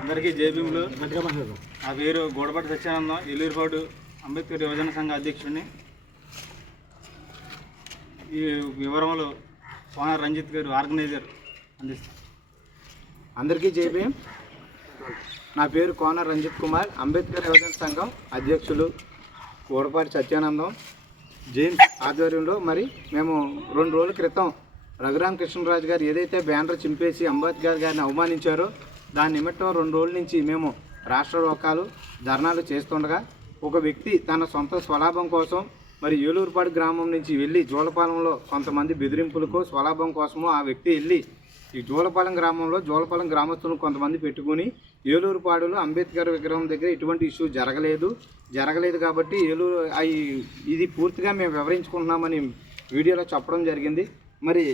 అందరికీ జేబీఎంలో నా పేరు గోడపాటి సత్యానందం ఎల్లూరుపాటు అంబేద్కర్ యువజన సంఘ అధ్యక్షుడిని. ఈ వివరములు కోన రంజిత్ గారు ఆర్గనైజర్ అందిస్తారు. అందరికీ జేబీఎం నా పేరు కోన రంజిత్ కుమార్ అంబేద్కర్ యువజన సంఘం అధ్యక్షులు కోడపాటి సత్యానందం. జైన్ ఆధ్వర్యంలో మరి మేము రెండు రోజుల క్రితం రఘురామ కృష్ణరాజు గారు ఏదైతే బ్యానర్ చింపేసి అంబేద్కర్ గారిని అవమానించారో దాని నిమిత్తం రెండు రోజుల నుంచి మేము రాష్ట్ర లోకాలు ధర్నాలు చేస్తుండగా ఒక వ్యక్తి తన సొంత స్వలాభం కోసం మరి ఏలూరుపాడు గ్రామం నుంచి వెళ్ళి జోలపాలెంలో కొంతమంది బెదిరింపులకు స్వలాభం కోసము ఆ వ్యక్తి వెళ్ళి ఈ జోలపాలెం గ్రామంలో జోలపాలెం గ్రామస్తులను కొంతమంది పెట్టుకుని ఏలూరుపాడులో అంబేద్కర్ విగ్రహం దగ్గర ఎటువంటి ఇష్యూ జరగలేదు. జరగలేదు కాబట్టి ఏలూరు ఇది పూర్తిగా మేము వివరించుకుంటున్నామని వీడియోలో చెప్పడం జరిగింది. మరి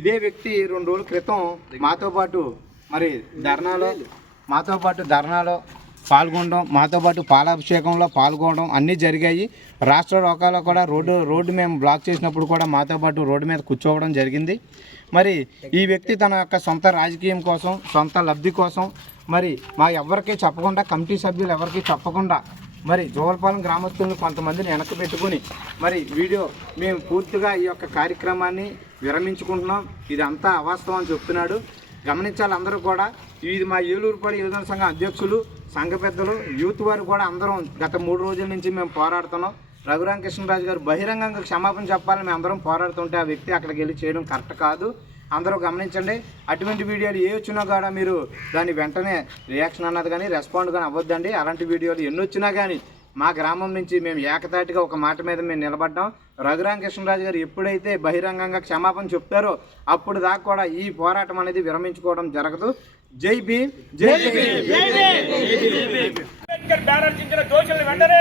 ఇదే వ్యక్తి రెండు రోజుల క్రితం మాతో పాటు మరి ధర్నాలో మాతో పాటు ధర్నాలో పాల్గొనడం మాతో పాటు పాలాభిషేకంలో పాల్గొనడం అన్నీ జరిగాయి. రాష్ట్ర లోకాల్లో కూడా రోడ్డు రోడ్డు మేము బ్లాక్ చేసినప్పుడు కూడా మాతో పాటు రోడ్డు మీద కూర్చోవడం జరిగింది. మరి ఈ వ్యక్తి తన యొక్క సొంత రాజకీయం కోసం సొంత లబ్ధి కోసం మరి మా ఎవరికీ చెప్పకుండా కమిటీ సభ్యులు ఎవరికీ చెప్పకుండా మరి జోలపాలెం గ్రామస్తులను కొంతమందిని వెనక్కి పెట్టుకుని మరి వీడియో మేము పూర్తిగా ఈ యొక్క కార్యక్రమాన్ని విరమించుకుంటున్నాం. ఇదంతా అవాస్తవం అని చెప్తున్నాడు. గమనించాలి అందరూ కూడా. ఇది మా ఏలూరుపాడు యువజన సంఘం అధ్యక్షులు సంఘ పెద్దలు యూత్ వారు కూడా అందరం గత మూడు రోజుల నుంచి మేము పోరాడుతున్నాం. రఘురామ కృష్ణరాజు గారు బహిరంగంగా క్షమాపణ చెప్పాలని మేము అందరం పోరాడుతుంటే ఆ వ్యక్తి అక్కడికి వెళ్ళి చేయడం కరెక్ట్ కాదు. అందరూ గమనించండి. అటువంటి వీడియోలు ఏ వచ్చినా కూడా మీరు దాని వెంటనే రియాక్షన్ అన్నది కానీ రెస్పాండ్ కానీ అవ్వద్దండి. అలాంటి వీడియోలు ఎన్ని వచ్చినా కానీ మా గ్రామం నుంచి మేము ఏకతాటిగా ఒక మాట మీద మేము నిలబడ్డాం. రఘురామ కృష్ణరాజు గారు ఎప్పుడైతే బహిరంగంగా క్షమాపణ చెప్తారో అప్పుడు దాకా కూడా ఈ పోరాటం అనేది విరమించుకోవడం జరగదు. జై భీమ్ జై భీమ్. అంబేద్కర్ బ్యానర్ చించిన దోషులను వెంటనే